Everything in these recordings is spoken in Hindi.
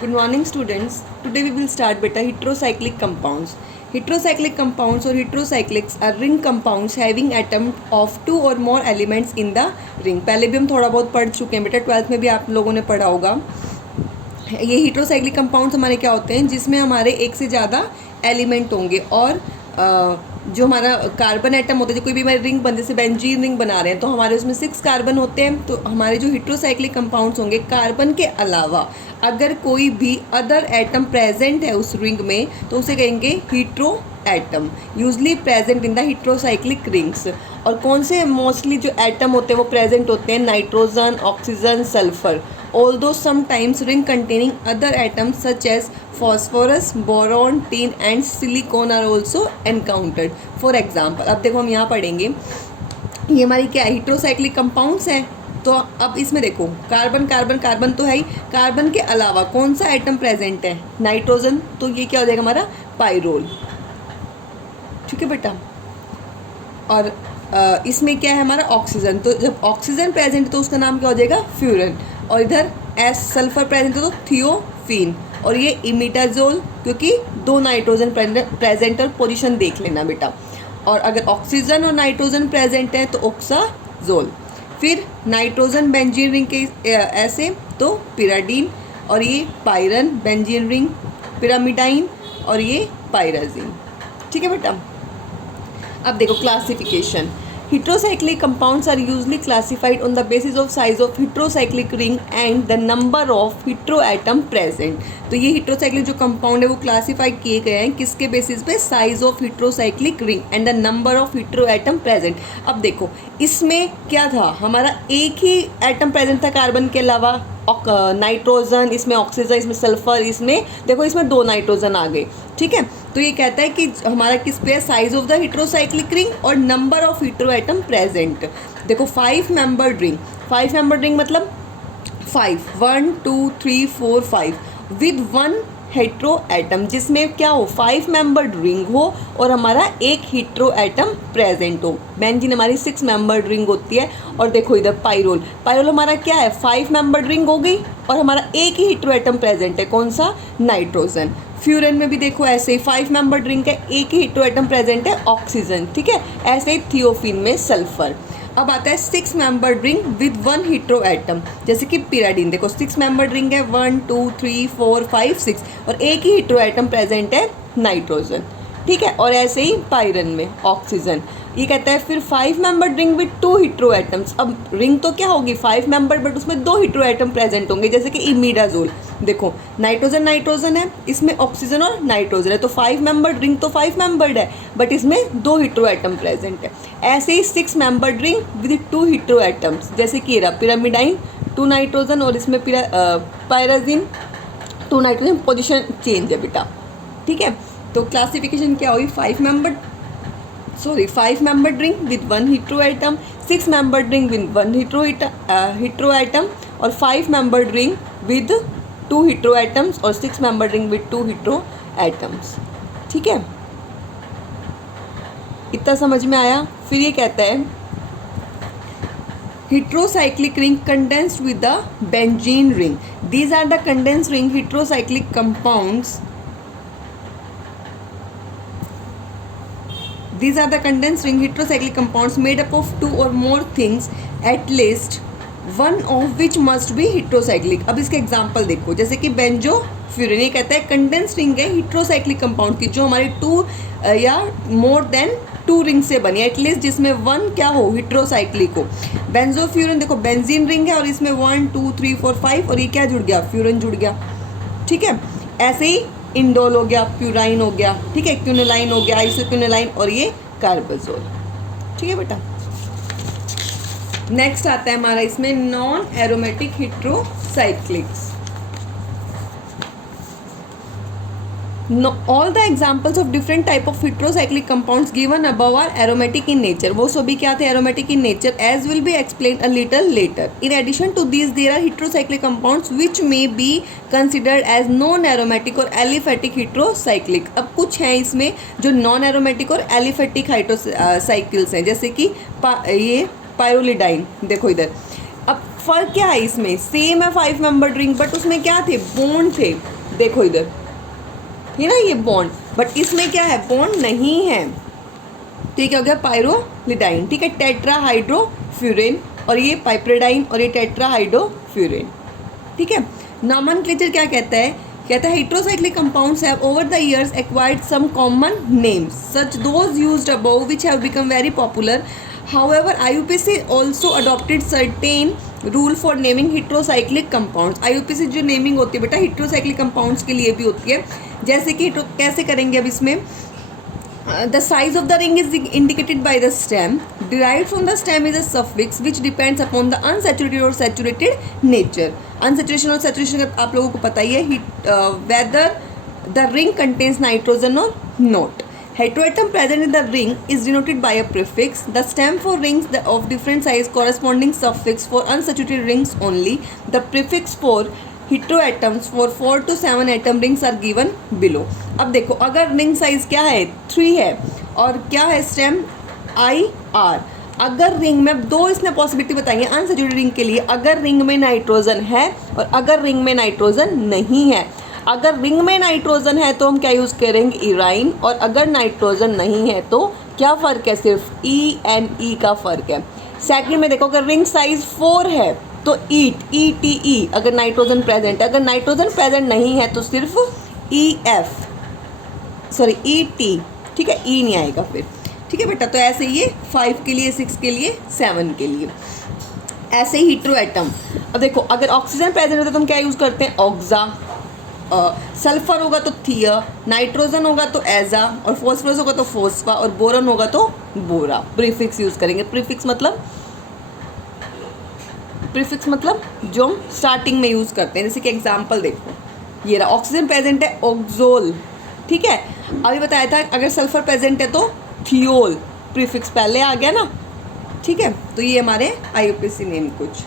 Good morning students. Today we will start beta heterocyclic compounds. Heterocyclic compounds or heterocyclics are ring compounds having atom of two or more elements in the ring. पहले भी हम थोड़ा बहुत पढ़ चुके हैं बेटा, 12th में भी आप लोगों ने पढ़ा होगा. ये heterocyclic compounds हमारे क्या होते हैं जिसमें हमारे एक से ज़्यादा एलिमेंट होंगे और जो हमारा कार्बन एटम होता है, जो कोई भी हमारी रिंग बनते जैसे बेंजीन रिंग बना रहे हैं तो हमारे उसमें 6 कार्बन होते हैं. तो हमारे जो हेटेरोसाइक्लिक कंपाउंड्स होंगे, कार्बन के अलावा अगर कोई भी अदर एटम प्रेजेंट है उस रिंग में तो उसे कहेंगे hetero atom, usually present in the heterocyclic rings. और कौन से मोस्टली जो एटम होते हैं वो प्रेजेंट होते हैं? Nitrogen, oxygen, sulphur. Although sometimes ring containing other atoms such as phosphorus, boron, tin and silicon are also encountered. For example, अब देखो हम यहाँ पढ़ेंगे, ये हमारी क्या है? हेटेरोसाइक्लिक कंपाउंड्स हैं. तो अब इसमें देखो कार्बन कार्बन कार्बन तो है ही, कार्बन के अलावा कौन सा एटम प्रेजेंट है? नाइट्रोजन. तो ये क्या हो जाएगा हमारा? पाइरोल. ठीक है बेटा. और इसमें क्या है हमारा? ऑक्सीजन. तो जब ऑक्सीजन प्रेजेंट है तो उसका नाम क्या हो जाएगा? फ्यूरन. और इधर एस सल्फर प्रेजेंट है तो थियोफीन. और ये इमिडाजोल, क्योंकि 2 नाइट्रोजन प्रेजेंट और पोजीशन देख लेना बेटा. और अगर ऑक्सीजन और नाइट्रोजन प्रेजेंट है तो ऑक्साजोल. फिर नाइट्रोजन बेंजीन रिंग के ऐसे तो पिराडीन. और ये पायरन बेंजीन रिंग, पिरामिडाइन. और ये पायराजीन. ठीक है बेटा. अब देखो classification. Heterocyclic compounds are usually classified on the basis of size of heterocyclic ring and the number of heteroatom present. तो ये heterocyclic जो compound है वो classify किए गए हैं किसके basis पे? size of heterocyclic ring and the number of heteroatom present. अब देखो इसमें क्या था हमारा? एक ही एटम प्रेजेंट था कार्बन के अलावा. नाइट्रोजन, इसमें ऑक्सीजन, इसमें सल्फर, इसमें देखो इसमें 2 नाइट्रोजन आ गए. ठीक है. तो ये कहता है कि हमारा किस पे? Size of the heterocyclic ring और number of hetero atom present. देखो 5 मेंबर्ड रिंग. 5 मेंबर्ड रिंग मतलब 5 1 2 3 4 5 विद 1 हेट्रो एटम, जिसमें क्या हो? 5 मेंबर्ड रिंग हो और हमारा एक हेट्रो एटम प्रेजेंट हो. बेंजीन हमारी 6 मेंबर्ड रिंग होती है. और देखो इधर पाइरोल. पाइरोल हमारा क्या है? 5 मेंबर्ड रिंग हो गई और हमारा एक ही हेट्रो एटम प्रेजेंट है. कौन सा? नाइट्रोजन. फ्यूरन में भी देखो ऐसे ही 5 मेंबर्ड रिंग है, एक ही हेट्रो एटम प्रेजेंट है, ऑक्सीजन. ठीक है. ऐसे ही थियोफीन में सल्फर. अब आता है 6 membered ring with 1 hetero atom, जैसे कि पिराडीन. देखो 6 मेंबर्ड रिंग है, 1 2 3 4 5 6 और एक ही हेट्रो एटम प्रेजेंट है, नाइट्रोजन. ठीक है. और ऐसे ही पायरन में ऑक्सीजन. ये कहता है फिर 5 membered ring with 2 hetero atoms. अब रिंग तो क्या होगी? 5 मेंबर्ड, बट उसमें 2 हेट्रो एटम प्रेजेंट होंगे, जैसे कि इमिडाजोल. देखो नाइट्रोजन नाइट्रोजन है, इसमें ऑक्सीजन और नाइट्रोजन है. तो 5 मेंबर्ड रिंग तो 5 मेंबर्ड है, बट इसमें 2 हेट्रो एटम प्रेजेंट है. ऐसे ही 6 membered ring with 2 hetero atoms, जैसे कि पिरामिडाइन 2 नाइट्रोजन और इसमें पायराजीन 2 नाइट्रोजन. पोजिशन चेंज है बेटा. ठीक है. तो क्लासिफिकेशन क्या हुई? 5 membered ring with 1 hetero atom, 6 membered ring with 1 hetero atom और 5 membered ring with 2 hetero atoms और 6 membered ring with 2 hetero atoms. ठीक है. इतना समझ में आया. फिर ये कहता है heterocyclic ring condensed with the benzene ring. These are the condensed ring heterocyclic compounds. These are the condensed ring heterocyclic compounds made up of 2 or more things, at least one of which must be heterocyclic. अब इसके एग्जाम्पल देखो, जैसे कि बेंजोफ्यूरिन. ये कहता है कंडेंस्ड रिंग है हेटेरोसाइक्लिक कंपाउंड की जो हमारी 2 या मोर देन 2 रिंग से बनी है, एटलीस्ट जिसमें 1 क्या हो? हेटेरोसाइक्लिक हो. बेंजोफ्यूरिन देखो बेंजीन रिंग है और इसमें 1 2 3 4 5 और ये क्या जुड़ गया? फ्यूरिन जुड़ गया. ठीक है. ऐसे ही इंडोल हो गया, प्यूराइन हो गया. ठीक है. क्यूनोलाइन हो गया, आइसोक्यूनोलाइन और ये कार्बाजोल. ठीक है बेटा. नेक्स्ट आता है हमारा इसमें non aromatic heterocyclics. All the examples of different type of heterocyclic compounds given above are aromatic in nature. वो सभी क्या थे? aromatic in nature, as will be explained a little later. In addition to these, there are heterocyclic compounds which may be considered as non-aromatic और aliphatic heterocyclic. अब कुछ हैं इसमें जो non-aromatic और aliphatic heterocycles हैं, जैसे कि ये पायरोलिडाइन. देखो इधर अब फर्क क्या है इसमें, सेम है 5 मेंबर्ड रिंग, बट उसमें क्या थे, बॉन्ड थे। देखो इधर ये ना, ये बॉन्ड, बट इसमें क्या है, बॉन्ड नहीं है। तो ये क्या हो गया, पायरोलिडाइन, ठीक है, टेट्राहाइड्रोफ्यूरेन, और ये पाइपरिडाइन, और ये टेट्राहाइड्रोफ्यूरेन, ठीक है। नॉमेनक्लेचर क्या कहता है heterocyclic compounds have over the years acquired some common names such those used above which have become very popular. However, IUPAC also adopted certain rule for naming heterocyclic compounds. IUPAC जो नेमिंग होती है बेटा heterocyclic compounds के लिए भी होती है, जैसे कि कैसे करेंगे अब इसमें, the size of the ring is indicated by the stem. Derived from the stem is a suffix which depends upon the unsaturated or saturated nature. Unsaturation और saturation का आप लोगों को पता ही है, whether the ring contains nitrogen or not. Heteroatom present in the ring is denoted by a prefix. The stem for rings of different size corresponding suffix for unsaturated rings only. The prefix for heteroatoms for 4 to 7 atom rings are given below. अब देखो अगर रिंग साइज क्या है 3 है और क्या है स्टेम IR, अगर रिंग में दो इसने पॉसिबिलिटी बताई है अनसैचुरेटेड रिंग के लिए, अगर रिंग में नाइट्रोजन है और अगर रिंग में नाइट्रोजन नहीं है। अगर रिंग में नाइट्रोजन है तो हम क्या यूज़ करेंगे, इराइन, और अगर नाइट्रोजन नहीं है तो क्या फ़र्क है, सिर्फ ENE का फ़र्क है। सेकंड में देखो अगर रिंग साइज 4 है तो ETE अगर नाइट्रोजन प्रेजेंट है, अगर नाइट्रोजन प्रेजेंट नहीं है तो सिर्फ ET, ठीक है, E नहीं आएगा फिर, ठीक है बेटा। तो ऐसे ये 5 के लिए, 6 के लिए, 7 के लिए, ऐसे ही हीट्रोएटम। अब देखो अगर ऑक्सीजन प्रेजेंट होता है तो हम क्या यूज़ करते हैं, ऑक्सा, सल्फर होगा तो थिया, नाइट्रोजन होगा तो एजा, और फॉस्फोरस होगा तो फोस्फा, और बोरन होगा तो बोरा। प्रीफिक्स यूज़ करेंगे। प्रीफिक्स मतलब जो हम स्टार्टिंग में यूज़ करते हैं। जैसे कि एग्जांपल देखो, ये रहा ऑक्सीजन प्रेजेंट है, ऑक्सोल, ठीक है। अभी बताया था अगर सल्फर प्रेजेंट है तो थियोल, प्रीफिक्स पहले आ गया ना, ठीक है। तो ये हमारे IUPAC नेम कुछ,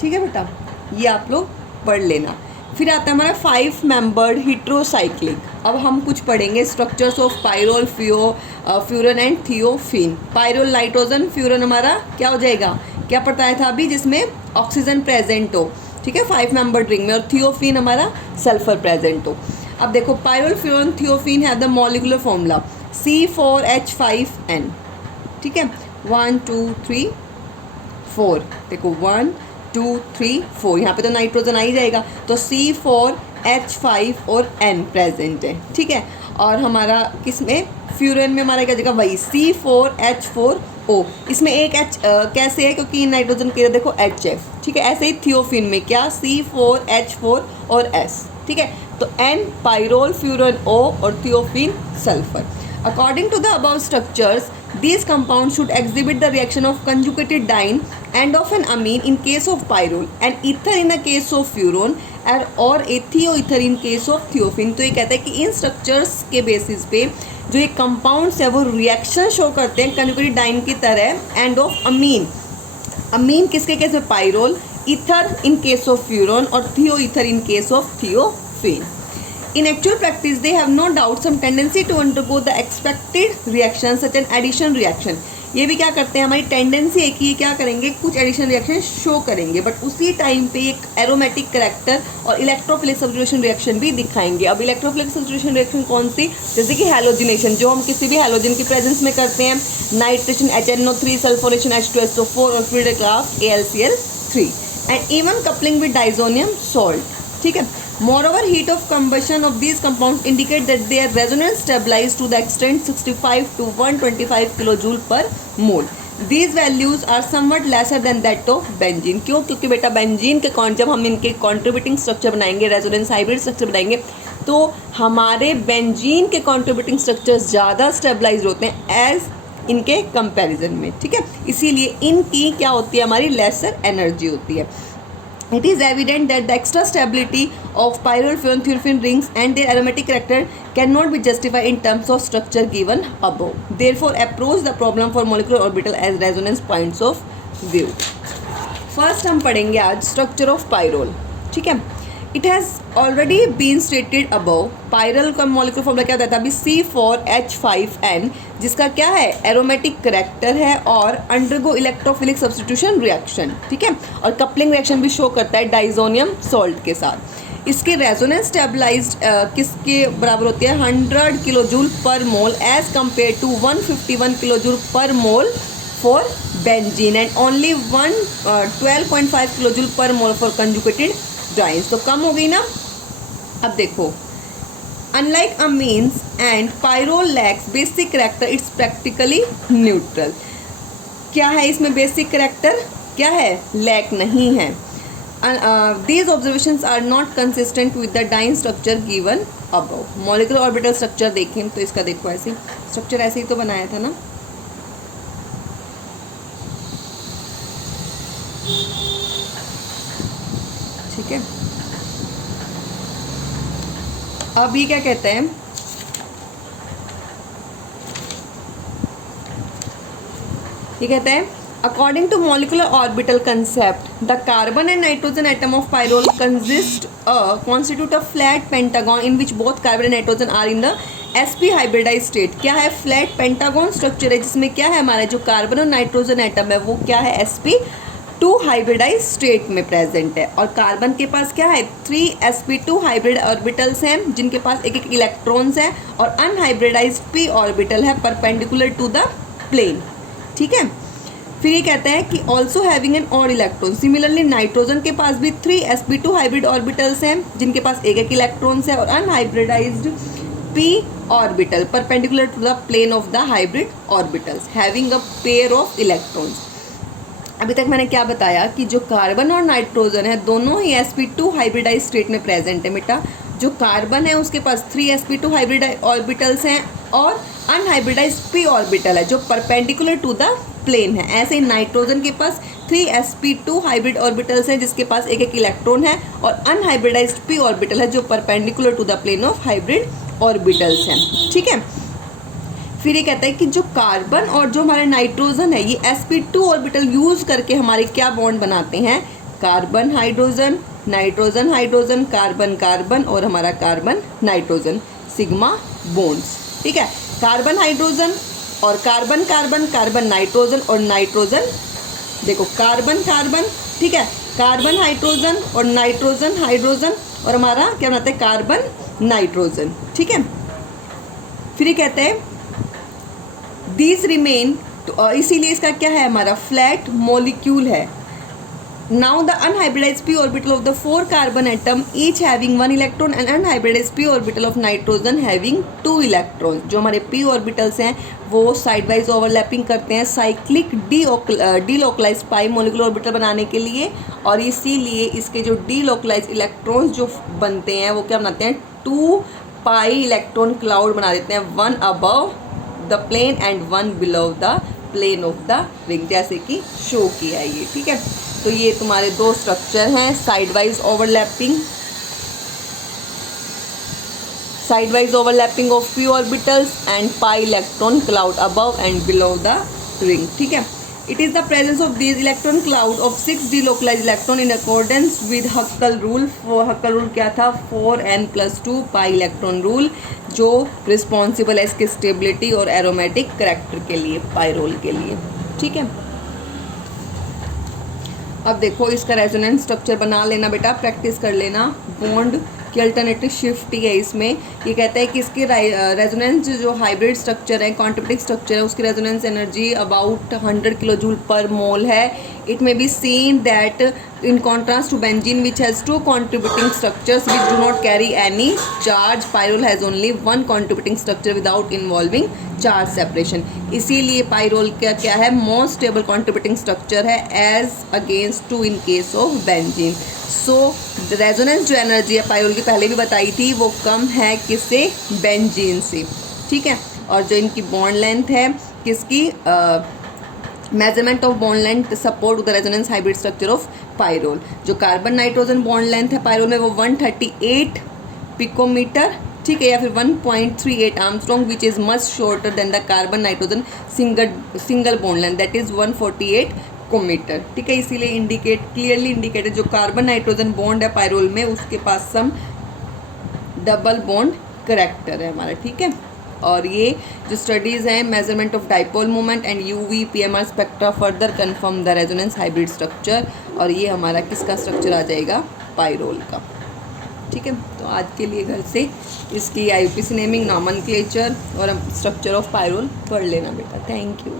ठीक है बेटा, ये आप लोग पढ़ लेना। फिर आता है हमारा 5 मेंबर्ड हीट्रोसाइक्लिक। अब हम कुछ पढ़ेंगे structures of pyrrole, furan and thiophene. Pyrrole nitrogen, furan हमारा क्या हो जाएगा, क्या बताया था अभी, जिसमें ऑक्सीजन प्रेजेंट हो, ठीक है, 5 मेंबर्ड रिंग में, और थियोफिन हमारा सल्फर प्रेजेंट हो। अब देखो pyrrole, furan, thiophene have the molecular formula C4H5N, ठीक है, 1 2 3 4, देखो 1 2 3 4, यहाँ पे तो नाइट्रोजन आ ही जाएगा, तो C4H5 और N प्रेजेंट है, ठीक है। और हमारा किसमें, फ्यूरन में हमारा क्या जगह, वही C4H4O, इसमें एक H कैसे है, क्योंकि नाइट्रोजन के देखो H है, ठीक है। ऐसे ही थियोफिन में क्या, C4H4 और S, ठीक है। तो N पायरोल, फ्यूरन O, और थियोफिन sulphur. According to the above structures, these compounds should exhibit the reaction of conjugated diene and of an amine in case of pyrrole, and ether in the case of furon, और एथियोईथर in case of थियोफिन। तो ये कहता है कि इन स्ट्रक्चर्स के बेसिस पे जो ये कंपाउंड्स है वो रिएक्शन शो करते हैं कंजुगेटेड डाइन की तरह, एंड ऑफ अमीन, अमीन किसके केस में, pyrrole, ether in case of furan, और thioether in case of thiophene. In actual practice, they have no doubt some tendency to undergo the expected reaction such an addition reaction. ये भी क्या करते हैं, हमारी टेंडेंसी है कि ये क्या करेंगे, कुछ एडिशन रिएक्शन शो करेंगे, बट उसी टाइम पे एक एरोमेटिक करेक्टर और इलेक्ट्रोफिलिक सब्स्टिट्यूशन रिएक्शन भी दिखाएंगे। अब इलेक्ट्रोफिलिक सब्स्टिट्यूशन रिएक्शन कौन सी, जैसे कि हैलोजिनेशन, जो हम किसी भी हैलोजन की प्रेजेंस में करते हैं, नाइट्रेशन HNO3, सल्फोनेशन H2SO4, और फिर craft AlCl3, and even coupling with diazonium salt, ठीक है। Moreover, heat of combustion of these compounds indicate that their resonance stabilized to the extent 65 to 125 kilojoule per mole. These values are somewhat lesser than that of benzene. क्यों, क्योंकि बेटा बेंजीन के जब हम इनके कॉन्ट्रीब्यूटिंग स्ट्रक्चर बनाएंगे, रेजोनेंस हाइब्रिड स्ट्रक्चर बनाएंगे, तो हमारे बेंजीन के कॉन्ट्रीब्यूटिंग स्ट्रक्चर्स ज़्यादा स्टेबलाइज होते हैं एज इनके कंपैरिजन में, ठीक है। इसीलिए इनकी क्या होती है, हमारी लेसर एनर्जी होती है। It is evident that the extra stability of pyrrole, furan, thiophin rings and their aromatic character cannot be justified in terms of structure given above. Therefore, approach the problem for molecular orbital as resonance points of view. First हम पढ़ेंगे आज structure of pyrrole, ठीक है। It has already been stated above, pyrrole का मॉलिक्यूलर फॉर्मूला क्या होता था अभी, C4H5N, जिसका क्या है, एरोमेटिक करेक्टर है और अंडरगो इलेक्ट्रोफिलिक सब्स्टिट्यूशन रिएक्शन, ठीक है, और कपलिंग रिएक्शन भी शो करता है डाइजोनियम सॉल्ट के साथ। इसकी रेजोनेंस स्टेबलाइज्ड किसके बराबर होती है, 100 kilo joule per mole as compared to 151 kilo joule per mole for benzene and only 12.5 kilo joule per mole for conjugated dance. तो कम हो गई ना। अब देखो, unlike amines and pyrrole lakhs basic character, it's practically neutral. क्या है इसमें बेसिक करेक्टर, क्या है, लैक नहीं है। These observations are not consistent with the dyne structure given above. Molecular orbital structure देखें तो इसका देखो ऐसे स्ट्रक्चर ऐसे ही तो बनाया था ना, ठीक है। अब ये क्या कहते हैं, ये कहते हैं according to molecular orbital concept, the carbon and nitrogen atom of pyrrole constitute a flat pentagon in which both carbon and nitrogen are in the sp hybridized state। क्या है, फ्लैट पेंटागन स्ट्रक्चर है जिसमें क्या है, हमारा जो कार्बन और नाइट्रोजन एटम है वो क्या है, sp2 हाइब्रिडाइज स्टेट में प्रेजेंट है। और कार्बन के पास क्या है, 3 sp2 हाइब्रिड ऑर्बिटल्स हैं जिनके पास एक एक इलेक्ट्रॉन्स हैं, और अनहाइब्रिडाइज्ड p ऑर्बिटल है परपेंडिकुलर टू द प्लेन, ठीक है। फिर ये कहता है कि also having an odd electron, similarly nitrogen के पास भी 3 sp2 हाइब्रिड ऑर्बिटल्स हैं जिनके पास एक एक इलेक्ट्रॉन्स है, और unhybridised p orbital perpendicular to the plane of the hybrid orbitals having a pair of electrons. अभी तक मैंने क्या बताया कि जो कार्बन और नाइट्रोजन है दोनों ही sp2 हाइब्रिडाइज स्टेट में प्रेजेंट है बेटा। जो कार्बन है उसके पास 3 sp2 हाइब्रिड ऑर्बिटल्स हैं और अनहाइब्रिडाइज्ड p ऑर्बिटल है जो परपेंडिकुलर टू द प्लेन है। ऐसे ही नाइट्रोजन के पास 3 sp2 हाइब्रिड ऑर्बिटल्स हैं जिसके पास एक एक इलेक्ट्रॉन है, और अनहाइब्रिडाइज्ड p ऑर्बिटल है जो perpendicular to the plane of hybrid orbitals हैं, ठीक है। फिर ये कहता है कि जो कार्बन और जो हमारे नाइट्रोजन है ये sp2 ऑर्बिटल यूज करके हमारे क्या बॉन्ड बनाते हैं, carbon hydrogen, nitrogen hydrogen, carbon carbon और हमारा कार्बन नाइट्रोजन, सिग्मा बॉन्ड्स, ठीक है। कार्बन हाइड्रोजन और कार्बन कार्बन, कार्बन नाइट्रोजन और नाइट्रोजन, देखो कार्बन कार्बन, ठीक है, कार्बन हाइड्रोजन और नाइट्रोजन हाइड्रोजन, और हमारा क्या बनाते हैं, कार्बन नाइट्रोजन, ठीक है। फिर ये कहते हैं दीज रिमेन, इसीलिए इसका क्या है, हमारा फ्लैट मॉलिक्यूल है। Now the unhybridised p orbital of the 4 carbon atom each having 1 electron and unhybridised p orbital of nitrogen having 2 electron. जो हमारे p ऑर्बिटल्स हैं वो साइड वाइज ओवरलैपिंग करते हैं साइक्लिक डीलोकलाइज्ड पाई मॉलिक्यूलर ऑर्बिटल बनाने के लिए, और इसीलिए इसके जो डीलोकलाइज्ड इलेक्ट्रॉन्स जो बनते हैं वो क्या बनाते हैं, 2 पाई इलेक्ट्रॉन क्लाउड बना देते हैं, 1 above the plane and 1 below the plane of the ring, जैसे कि शो किया है ये, ठीक है। तो ये तुम्हारे दो स्ट्रक्चर हैं, side wise overlapping of p orbitals and pi electron cloud above and below the ring, ठीक है। It is the presence of this electron cloud of 6 delocalised electron in accordance with हक्कल rule. हक्कल rule क्या था, 4n+2 पाई इलेक्ट्रॉन रूल, जो रिस्पॉन्सिबल है इसके स्टेबिलिटी और एरोमेटिक करेक्टर के लिए, पायरोल के लिए, ठीक है। अब देखो इसका रेजोनेंस स्ट्रक्चर बना लेना बेटा, प्रैक्टिस कर लेना। बॉन्ड की अल्टरनेटिव शिफ्ट ही है इसमें। ये कहता है कि इसके रेजोनेंस जो हाइब्रिड स्ट्रक्चर है, कॉन्ट्रिब्यूटिंग स्ट्रक्चर है, उसकी resonance energy about 100 kilo joule per mole है। It may be seen that in contrast to benzene which has 2 contributing structures which do not carry any charge, pyrrole has only 1 contributing structure without involving charge separation। इसीलिए pyrrole का क्या है, मोस्ट स्टेबल contributing structure है as against 2 in case of benzene। So resonance जो एनर्जी है pyrrole की पहले भी बताई थी वो कम है किससे, बेंजीन से, ठीक है। और जो इनकी बॉन्ड लेंथ है किसकी, measurement of bond length support the resonance hybrid structure of pyrrole. जो कार्बन नाइट्रोजन बॉन्ड लेंथ है पायरोल में वो 138 पिकोमीटर, ठीक है, या फिर 1.38 Armstrong which is much shorter than the carbon nitrogen single bond length that is 148 कॉमीटर, ठीक है। इसीलिए इंडिकेट क्लियरली इंडिकेटेड जो कार्बन नाइट्रोजन बॉन्ड है पायरोल में उसके पास सम डबल बॉन्ड करेक्टर है हमारा, ठीक है। और ये जो स्टडीज़ हैं measurement of dipole moment and UV PMR spectra further confirm the resonance hybrid structure, और ये हमारा किसका स्ट्रक्चर आ जाएगा, पायरोल का, ठीक है। तो आज के लिए घर से इसकी आईयूपीएसी नेमिंग, नॉमेनक्लेचर और स्ट्रक्चर ऑफ पायरोल पढ़ लेना बेटा। Thank you.